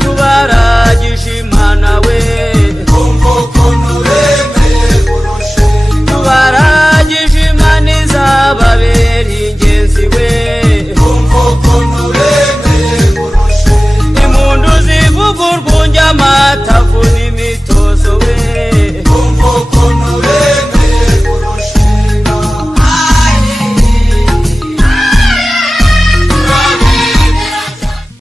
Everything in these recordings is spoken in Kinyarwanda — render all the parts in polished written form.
tubaragisha Imana we tubaragisha Imana izababera ingenzi we impundu zivuga urwunge amatavu n'imitozo we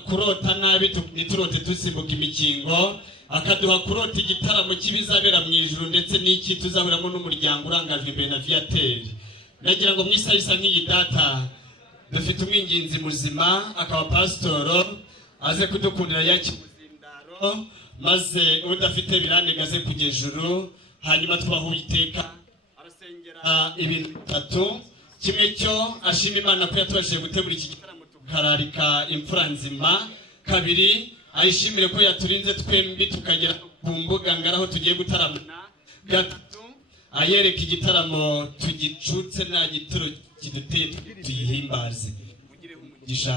kurota nabi ntiturote dusimbuka imikingo akaduha kurota igitaramo cy'ibizabera mu ijuru ndetse n'iki tuzaburamo n'umuryango urangajwe imbere na Viateur. Nagira ngo mwisayisa nk'iyi data dufite umwinginzi muzima akaba pasitoro aze kudukundira yakimuzindaro maze udafite biranega aze kujya ejuru hanyuma twaho Uwiteka arasengera ibintu bitatu. Kimwe cyo ashima Imana ko yatubashije gutegura iki gitaramo tukararika imfura nzima. Kabiri ayishimire ko yaturinze twembi tukagera ku mbuga ngaraho tugiye gutaramana. Gatatu ayereka igitaramo tugicutse nta gituro kiduteye tuyihimbaze. Mugire umugisha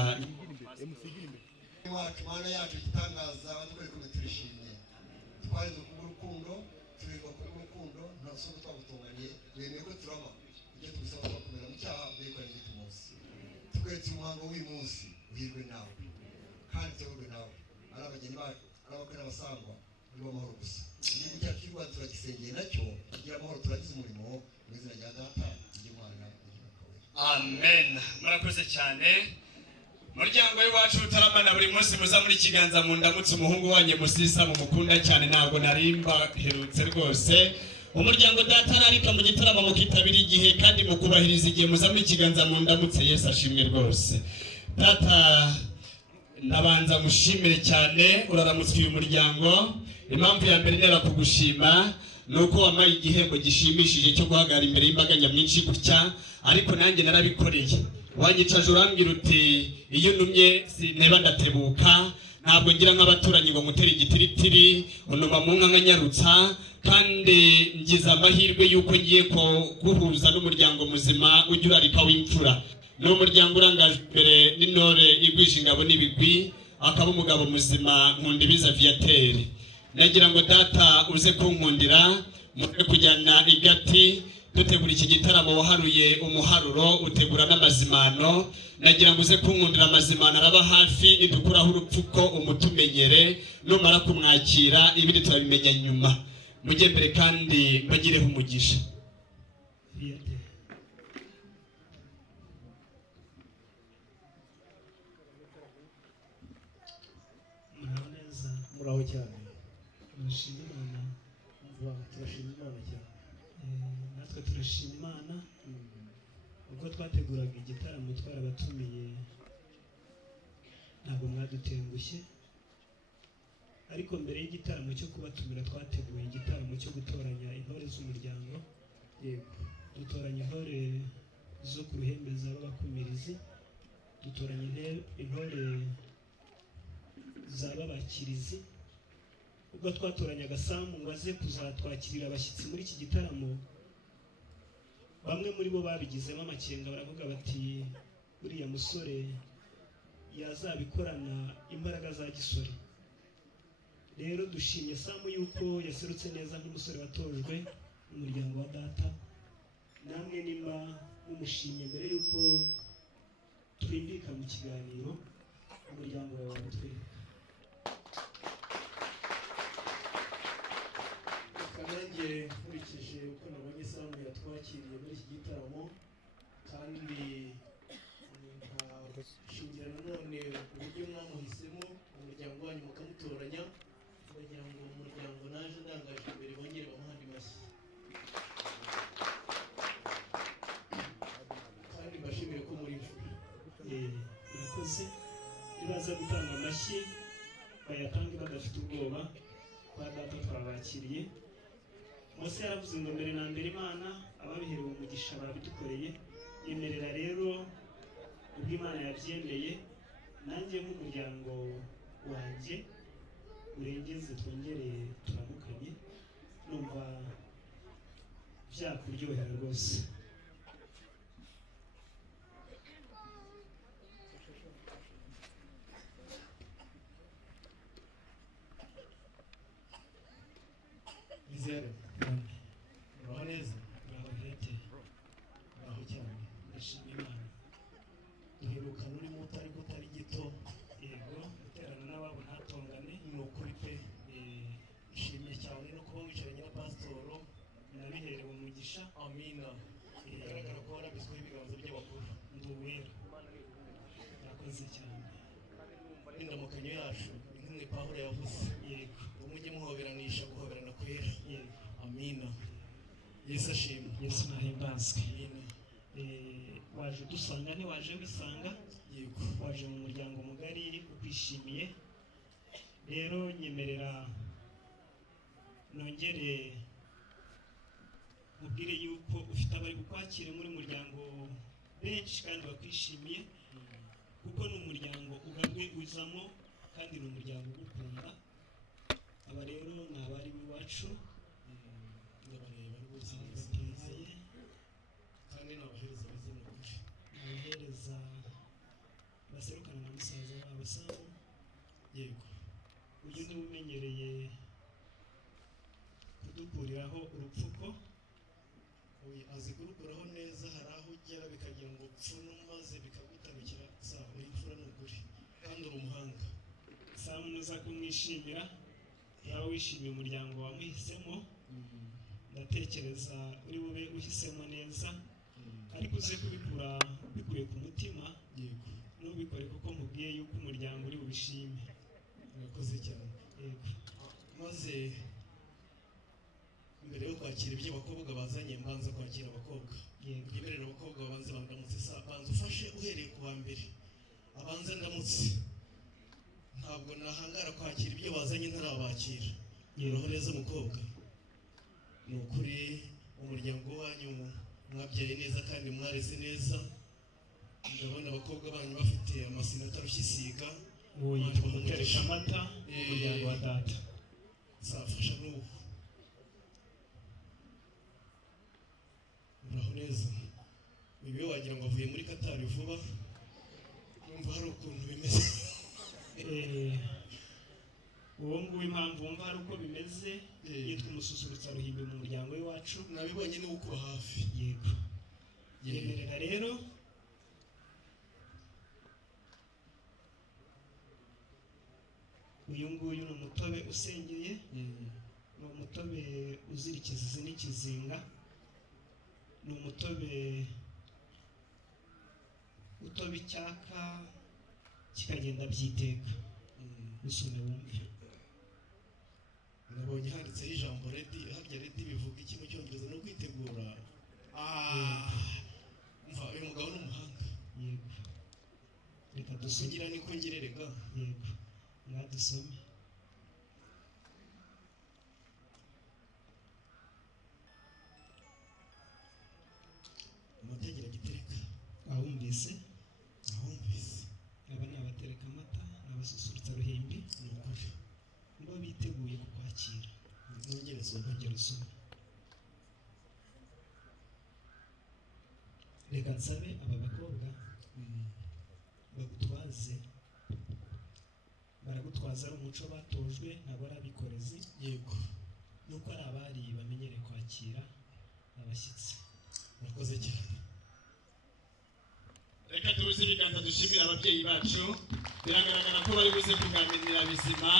wacu Mana yacu gitangaza twese turishimye twarize ku rukundo turirwa ku rukundo nta somo twagutunganye wemeye ko turama ibyo tubisaba kumera mu cyaha bw'ikora n'itumunsi twese umuhango w'uyu munsi uhirwe nawe kandi tuyoborwe nawe ari abageni bacu ari abakwe n'abasangwa nibo amahoro gusa igihugu cyacu cy'u Rwanda turagisengeye nacyo kigira amahoro turagize umurimo mu izina rya data ry'Imana amen. Murakoze cyane muryango w'iwacu utaramana buri munsi muza muri kiganza mu ndamutse umuhungu wanjye Musisa mu mukunda cyane ntabwo narimba herutse rwose. Umuryango data narika mu gitaramo mukitabira igihe kandi mukubahiriza igihe muza muri kiganza mu ndamutse. Yesu ashimwe rwose. Data nabanza mushimire cyane uraramutswe uyu muryango. Impamvu ya mbere nera kugushima nuko wamaye igihembo gishimishije cyo guhagarara imbere y'imbaga nyamwinshi gutya, ariko nanjye narabikoreye. Wanyicaje urambwira uti iyo numye sineba ndatebuka, ntabwo ngira nk'abaturanyi ngo mutere igitiritiri unuma mu nka nkanyarutsa, kandi ngize amahirwe yuko ngiye guhuza n'umuryango muzima ujya urarika w'imfura. Ni umuryango urangaje imbere n'intore igwije ingabo n'ibigwi, akaba umugabo muzima Nkundibiza Viateur. Nagira ngo data uze kunkundira mure kujyana igati dutegura iki gitaramo waharuye umuharuro utegura n'amazimano. Nagira ngo uze kunkundira amazimano araba hafi idukuraho urupfuko umutumenyere, numara kumwakira ibindi turabimenya nyuma. Mujye mbere kandi bagireho umugisha. muraho cyane turashima Imana turashima Imana cyane natwe turashima Imana ubwo twateguraga igitaramo twarabatumiye ntabwo mwadutengushye, ariko mbere y'igitaramo cyo kubatumira twateguye igitaramo cyo gutoranya intore z'umuryango. Yego, dutoranya intore zo ku ruhembe z'abakumirizi, dutoranya intore z'ababakirizi. Ubwo twatoranyaga Samu ngo aze kuzatwakirira abashyitsi muri iki gitaramo, bamwe muri bo babigizemo amakenga baravuga bati uriya musore yazabikorana imbaraga za gisore. Rero dushimye Samu yuko yaserutse neza nk'umusore watojwe n'umuryango wa data. Namwe nimba mumushimye mbere yuko turimbika mu kiganiro umuryango wawe watwereka. Nanjye nkurikije uko nabonye Samu yatwakiriye muri iki gitaramo, kandi shingira nanone uburyo mwamuhisemo umuryango wanyu mukamutoranya, kugira ngo umuryango naje ndangaje imbere bongere bamuhandi mashyi. Kandi mbashimire ko muri imfura. Urakoze. Nibaza gutanga amashyi bayatange badafite ubwoba, kwa data twabakiriye. Mose yaravuze ngo mbere na mbere Imana ababiherewe umugisha barabidukoreye. Yemerera rero ubwo Imana yabyemeye nanjye nk'umuryango wanjye urengeze twongere turamukanye, numva byakuryohera rwose. Zero. Uraho neza? Uraho hete. Uraho cyane. Ndashima Imana. Duherukana uri muto ariko utari gito. Yego, guterana n'ababo ntatongane. Ni ukuri pe. Ishimye cyane no kuba wicaranye na pasitoro. Nabiherewe umugisha. Amina. Bigaragara ko warabizweho ibiganza by'abakuru. Ndi uwera. Murakoze cyane. Indamukanyo yacu ni nk'imwe Pawulo yavuze. Yego. Ngo mujye muhoberanisha guhoberana kwera. Yego. Amina. Yesu ashimwe. Yesu nahimbazwe. Amina. Waje udusanga ntiwaje wisanga. Yego. Waje mu muryango mugari ukwishimiye. Rero nyemerera nongere mubwire yuko ufite abari kukwakira muri muryango benshi kandi bakwishimiye, kuko ni umuryango ugabwe uzamo kandi ni umuryango ugukunda. Aba rero ni abari b'iwacu, Ndabareba rwose bateye kandi nabahereza bizina ukuri. abahereza baserukana na musaza wabo Samu. Yego. Uyu niwe umenyereye kudukuriraho urupfuko. Oya, azi kurukuraho neza, hari aho ugera bikagira ngo pfuno maze bikagutarukira. Sawa, imfura ni ukuri kandi uri umuhanga. Samu nuza kumwishimira, yaba wishimiye umuryango wamuhisemo, ndatekereza uri bube uhisemo neza, ariko uze kubikura bikuye ku mutima. Yego. Ntubikore kuko nkubwiye yuko umuryango uri bubishime. Murakoze cyane. Yego. Maze mbere yo kwakira ibyo abakobwa bazanye, mbanza kwakira abakobwa. Yego. Yemerera abakobwa babanze bandamutse. Banza ufashe uhereye ku wa mbere abanze ndamutse. Ntabwo nahangara kwakira ibyo bazanye ntarabakira. Uraho neza mukobwa? Ni ukuri umuryango wanyu mwabyaye neza kandi mwareze neza. Ndabona abakobwa banyu bafite amasina atarushye isiga. Uwo yitwa Muteresha Amata, umuryango wa data. Zafasha n'ubu. Uraho neza? Uyu wagira ngo avuye muri Katari vuba. Numva hari ukuntu bimeze. Uwo nguwo impamvu wumva hari uko bimeze, yitwa umususurutsa ruhimbi mu muryango w'iwacu. Nabibonye ni ukuba hafi. Yego. Yemerera rero uyu nguyu ni umutobe usengeye, ni umutobe uzira ikizizi n'ikizinga, ni umutobe utoba icyaka kikagenda byiteka. Usome wumve. Nabonye handitseho ijambo redi. Harya redi bivuga iki mu cyongereza? No kwitegura. Mva uyu mugabo ni umuhanga. Yego. Reka dusome. Sugira niko ngirerega. Yego. Mwadusome. Amategera gitereka. Wumvise? Ahumvise. Aba ni abatereka amata, ni abasusurutsa ruhimbi. Ni ukuri. Nibo biteguye kukwakira. Nongere usome. Ongera usome. Reka nsabe aba bakobwa bagutwaze. Baragutwaza ari umuco batojwe, ntabwo ari abikorezi. Yego. Nuko ari abari bamenyereye kwakira abashyitsi. Murakoze cyane. Reka turuze ibiganza dushimira ababyeyi bacu. Biragaragara ko bari buze kuganirira bizima.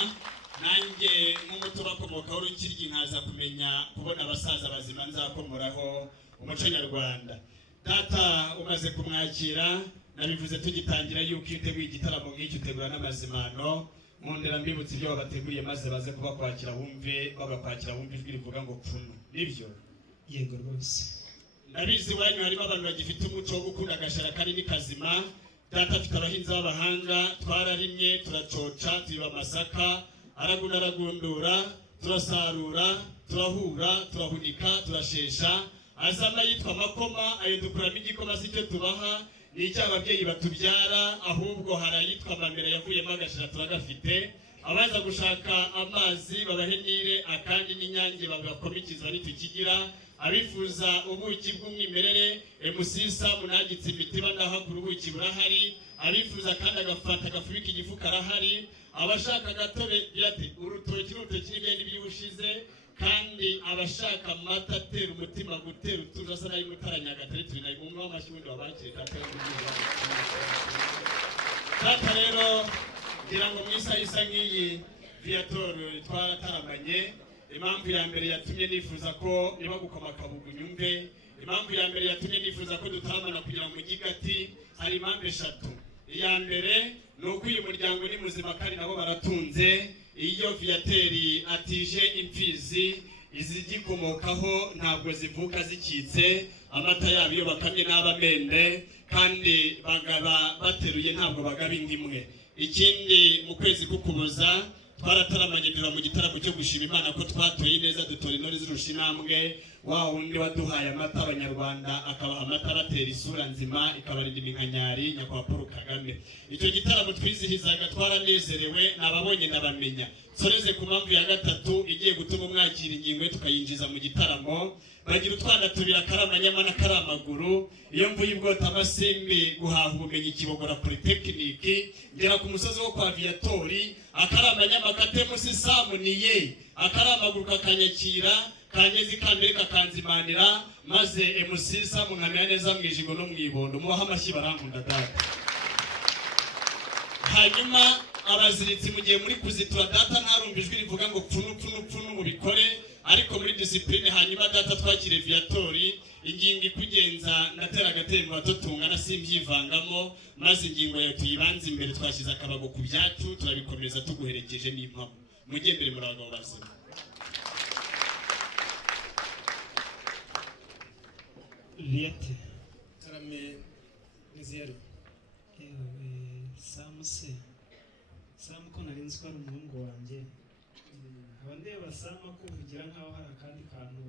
Nanjye nk'umuto bakomokaho urukiryi nkaza kumenya kubona abasaza bazima nzakomoraho umuco nyarwanda. Data umaze kumwakira, nabivuze tugitangira yuko iyo uteguye igitaramo nk'icyo utegura n'amazimano. Nkundira mbibutse ibyo babateguriye maze baze kubakwakira wumve, bagakwakira wumve ijwi rivuga ngo pfuno. Nibyo? Yego rwose. Nabizi iwanyu harimo abantu bagifite umuco wo gukunda agashara kanini kazima. Data afite abahinzi b'abahanga, twararimye, turacoca, tubiba amasaka, araguna aragundura, turasarura, turahura, turahunika, turashesha. Azama yitwa amakoma, ayo dukuramo igikoma si cyo tubaha, ni icyo ababyeyi batubyara, ahubwo hari ayitwa amamera yavuyemo agashira turagafite. Abaza gushaka amazi babahe Nile, akandi n'Inyange babakomikizwa nitukigira. Abifuza ubuki bw'umwimerere Musisa munagitse imitiba ndahakura ubuki burahari. Abifuza kandi agafata gafubika igifu karahari. Abashaka gatobe byate urutoki n'ibindi by'ubushize kandi aba abashaka amata atera umutima gutera utuje asa nayo mutaranyagatare turi nayo umwe w'amashyundi wabakire katera data rero ngira ngo mu isaha isa nk'iyi Viator twaratarambanye. Impamvu ya mbere yatumye nifuza ko niba gukoma akabugu nyumve. Impamvu ya mbere yatumye nifuza ko dutaramana kugira ngo mugigati hari impamvu eshatu. Iya mbere ni uko uyu muryango ni muzima kandi nabo baratunze. Iyo Viator atije imfizi izigikomokaho ntabwo zivuka zikitse, amata yabo iyo bakamye n'abamende kandi bagaba bateruye ntabwo bagaba ingimwe. Ikindi mu kwezi kukuboza twarataramanyirira mu gitaramo cyo gushima Imana ko twatoye neza dutora intore zirusha intambwe, wa wundi waduhaye amata abanyarwanda akabaha amata batera isura nzima ikabarinda iminkanyari nyakubahwa Paul Kagame. Icyo gitaramo twizihizaga twaranezerewe nababonye ndabamenya. Soreze ku mpamvu ya gatatu igiye gutuma umwakira ingingo ye tukayinjiza mu gitaramo. Bagira utwana tubiri akaramanyama n'akaramaguru. Iyo mvuye ibwota amasimbi guhaha ubumenyi Kibogora Polytechnique ngera ku musozi wo kwa Viator, akaramanyama katemusi samuniye akaramaguru kakanyakira kanyezi kambere kakanzimanira maze MC Samu nkamenya neza mwijigo no mwibondo mubaha amashyi barankunda data. Hanyuma abaziritsi mugiye muri kuzitura data ntarumva ijwi rivuga ngo pfunu mubikore, ariko muri discipline. Hanyuma data twakire Viator ingingo ikugenza natera agatembo batotungana simbyivangamo, maze ingingo yawe tuyibanze imbere twashyize akabago ku byacu turabikomeza tuguherekeje n'impamo. Mujye mbere muri abagabo bazima. Viator Karame Nizero Sam ko narinzi ko ari umuhungu wanjye, nkaba ndeba Sam ko kugira nkaho hari akandi kantu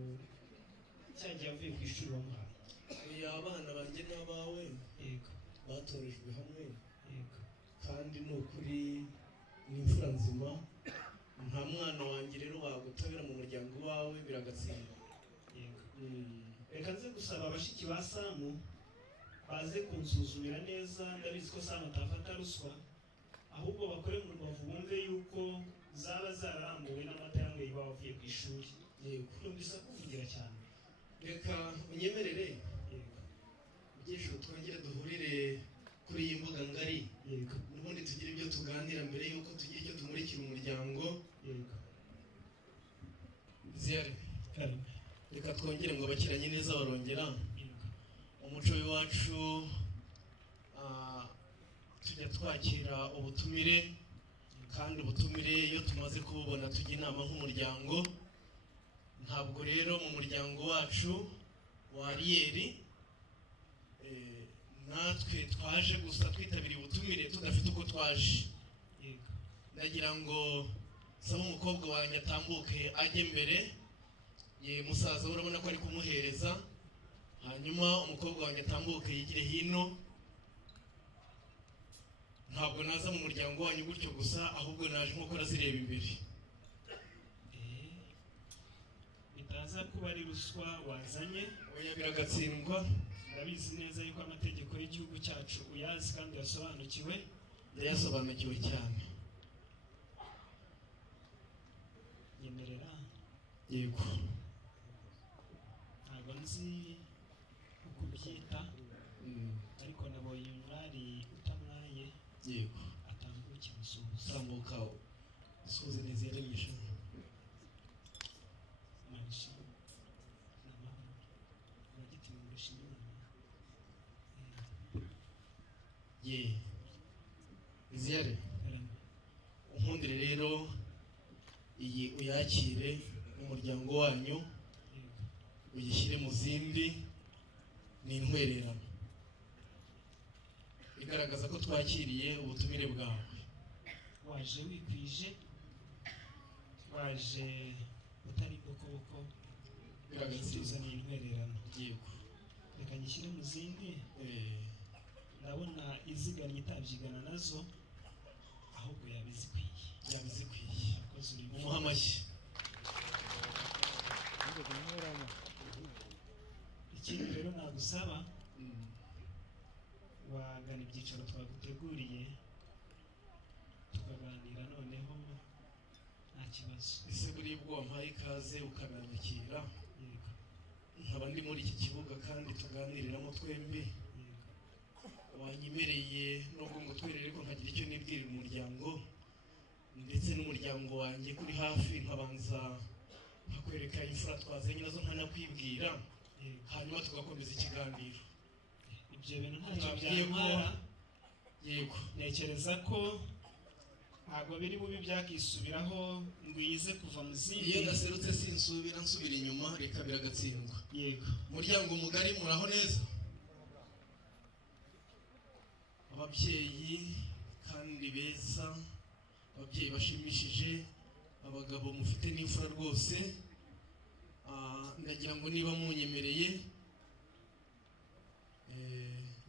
cyagiye avuye ku ishuri wamuhaye. abana banjye n'abawe Yego batorejwe hamwe, yego kandi ni ukuri ni imfura nzima. Nta mwana wanjye rero wagutabira mu muryango wawe biragatsindwa. yego. Reka nze gusaba abashiki ba Sam baze kunsuzumira neza. Ndabizi ko Sam atafata ruswa, ahubwo bakore mu Rubavu bumve yuko zaba zararambuwe n'amata yanyweye bavuye ku ishuri. Yego, Numvise kuvugira cyane. reka unyemerere Yego byinshi twongere duhurire kuri iyi mbuga ngari, yego n'ubundi tugire ibyo tuganira mbere yuko tugira icyo tumurikira umuryango. yego. Ziyari, Karame. reka twongere ngo abakiranye neza barongera. Yego Umuco w'iwacu tujya twakira ubutumire, kandi ubutumire iyo tumaze kububona tujya inama nk'umuryango. Ntabwo rero mu muryango wacu wa Ariyeri natwe twaje gusa twitabiriye ubutumire tudafite uko twaje. yego. Ndagira ngo saba umukobwa wanjye atambuke ajye mbere, musaza urabona ko ari kumuhereza. Hanyuma umukobwa wanjye atambuke yigire hino. Ntabwo naza mu muryango wanyu gutyo gusa, ahubwo naje nkuko nazireba imbere. Bitaza kuba ari ruswa wazanye. Oya biragatsindwa. Ndabizi neza yuko amategeko y'igihugu cyacu uyazi kandi yasobanukiwe. Ndayasobanukiwe cyane. Yemerera. Yego. Ntabwo nzi uko ubyita, ariko nabonye umwari utamwaye Yego. atambuke musuhuza. Tambuka usuhuze neza yaremesha. Manisha n'amahoro uragitinya urusha Imana. Ye. Ziyare, Karame. unkundire rero iyi uyakire mu muryango wanyu, Yego uyishyire mu zindi. Ni intwererano igaragaza ko twakiriye ubutumire bwawe. waje wikwije, waje utari bwoko Biragatsindwa. ni intwererano. Yego. Reka nyishyire mu zindi. Ndabona iziganye itabyigana nazo, ahubwo yabizikwiye. Yabizikwiye. Akoze uri Umuha amashyi. Ikindi rero nagusaba, wagana ibyicaro twaguteguriye tukaganira noneho nta kibazo. ese buriya ubwo wampaye ikaze ukananyakira nkaba ndi muri iki kibuga kandi tuganiriramo twembi, wanyemereye nubwo ngo twerere ko nkagira icyo nibwirira umuryango ndetse n'umuryango wanjye kuri hafi, nkabanza nkakwereka imfura twazanye nazo nkanakwibwira, hanyuma tugakomeza ikiganiro. Ibyo bintu ntacyo byantwara. Yego, ntekereza ko ntabwo biri bubi byakisubiraho ngo yize kuva mu zindi. iyo naserutse sinsubira nsubira inyuma, reka biragatsindwa. Yego, umuryango mugari muraho neza, ababyeyi kandi beza, ababyeyi bashimishije, abagabo mufite n'imfura rwose. Ndagira ngo niba munyemereye,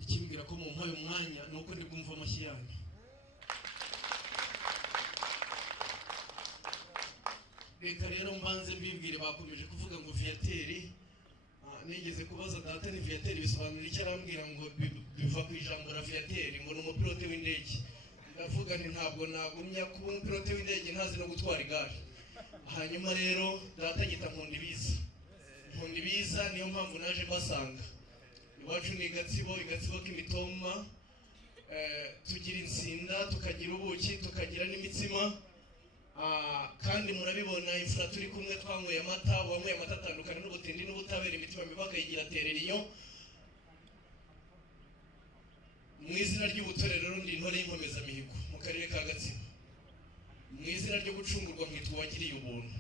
ikimbwira ko mumpaye umwanya ni uko ndi bwumva amashyi yanyu. Reka rero mbanze mbibwire, bakomeje kuvuga ngo Viateur, nigeze kubaza data ni Viateur bisobanura icyo, arambwira ngo biva ku ijambo la Viateur, ngo ni umupilote w'indege. Ndavuga nti ntabwo nagumya kuba umupilote w'indege ntazi no gutwara igare. Hanyuma rero data agita Nkunda ibiza, niyo mpamvu naje mbasanga. Iwacu ni Gatsibo k'imitoma, tugira insinda, tukagira ubuki, tukagira n'imitsima. Kandi murabibona imfura turi kumwe twanyweye amata, wanyweye amata atandukanye n'ubutindi n'ubutabera, imitima mibi akayigira tereriyo. Mu izina ry'ubutore rero ndi intore y'inkomezamihigo mu karere ka Gatsibo, mu izina ryo gucungurwa nkitwa uwagiriye ubuntu.